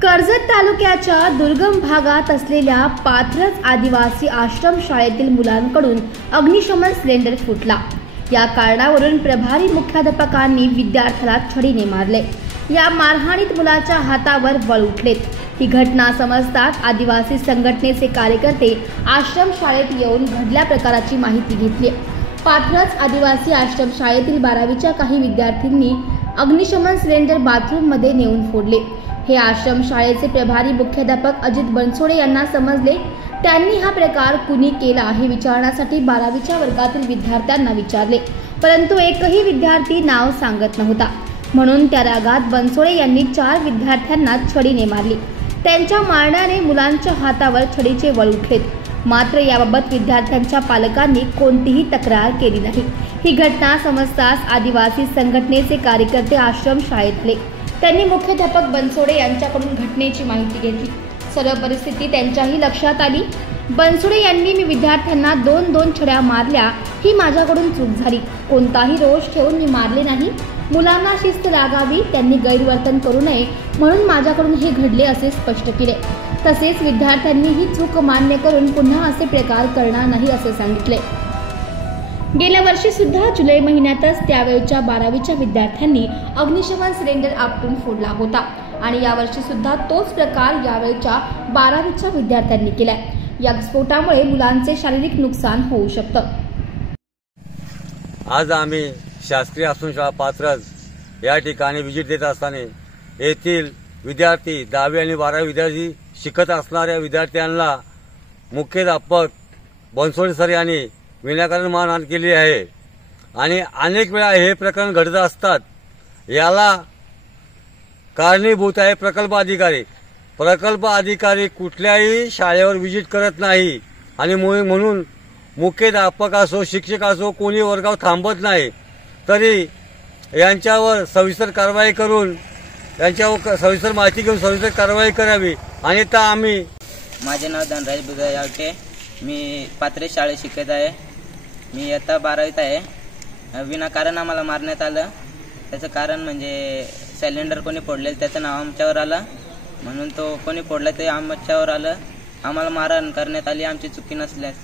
कर्जत तालुक्याच्या दुर्गम भागात असलेल्या पाथरज आदिवासी आश्रम शाळेतील मुलांकडून अग्निशमन सिलेंडर फुटला। या कारणावरून प्रभारी मुख्याध्यापकांनी विद्यार्थ्याला छडीने मारले। या मारहाणीत मुलाच्या हातावर बळ उठलेत। ही घटना समजताच आदिवासी संघटनेचे कार्यकर्ते आश्रम शाळेत येऊन घडल्या प्रकाराची माहिती घेतली। पाथरज आदिवासी आश्रम शाळेतील 12वीच्या काही विद्यार्थ्यांनी अग्निशमन सिलेंडर बाथरूममध्ये नेऊन फोडले। हे आश्रम शाळेचे प्रभारी मुख्याध्यापक अजित बनसोडे यांना समजले। त्यांनी हा प्रकार कुणी केला हे विचारण्यासाठी 12वीच्या वर्गातील विद्यार्थ्यांना विचारले, परंतु एकही विद्यार्थी नाव सांगत नव्हता। म्हणून त्या रागात बनसोडे यांनी 4 विद्यार्थ्यांना छडीने मारली। त्यांच्या मारण्याने मुलांच्या हातावर छडीचे बळ उठलेत। मात्र याबाबत विद्यार्थ्यांच्या पालकांनी कोणतीही तक्रार केली नाही। ही घटना समजताच आदिवासी संघटनेचे कार्यकर्ते आश्रम शाळेत आले। त्यांनी मुख्याध्यापक बनसोडे यांच्याकडून घटनेची माहिती घेतली। सर्व परिस्थिती त्यांच्याही लक्षात आली। बनसोडे यांनी मी विद्यार्थ्यांना 2-2 छड्या मारल्या, ही माझ्याकडून चूक झाली। कोणताही रोष ठेवून मी मारले नाही। मुलांना शिस्त लागावी, त्यांनी गैरवर्तन करू नये म्हणून माझ्याकडून हे घडले असे स्पष्ट केले। तसेच विद्यार्थ्यांनी ही चूक मान्य करून पुन्हा असे प्रकार करणार नाही असे सांगितले। गेल्या वर्षी सुद्धा जुलै महिन्यातच त्यावेळच्या 12वीच्या विद्यार्थ्यांनी अग्निशमन सिलेंडर आपटून फोडला होता आणि यावर्षी सुद्धा तोच प्रकार यावेळच्या 12वीच्या विद्यार्थ्यांनी केलाय। या स्फोटामुळे मुलांचे शारीरिक नुकसान होऊ शकतं। आज आम्ही शासकीय आश्रम शाळा पाथरज या ठिकाणी व्हिजिट देत असताना येथील विद्यार्थी 10वी आणि 12वी विद्यार्थी शिकत असणाऱ्या विद्यार्थ्यांना मुख्याध्यापक बनसोडे सर यांनी विनाकारण मारहाण केली आहे आणि अनेक वेळा हे प्रकरण घडत असतात। याला कारणीभूत आहे प्रकल्प अधिकारी। प्रकल्प अधिकारी कुठल्याही शाळेवर व्हिजिट करत नाही आणि म्हणून मुख्याध्यापक असो शिक्षक असो कोणी वर्गावर थांबत नाही। तरी यांच्यावर सविस्तर कारवाई करून यांच्यावर सविस्तर माहिती घेऊन सविस्तर कारवाई करावी। आणि आता आम्ही माझे नाव धनराज बुधा यावटे, मी पाथरज शाळेत शिकत आहे। मी इयत्ता 12वीत आहे। विनाकारण आम्हाला मारण्यात आलं। त्याचं कारण म्हणजे सिलेंडर कोणी फोडलेलं त्याचं नाव आमच्यावर आलं, म्हणून तो कोणी फोडला ते आमच्यावर आलं। आम्हाला मारहाण करण्यात आली आमची चुकी नसल्यास।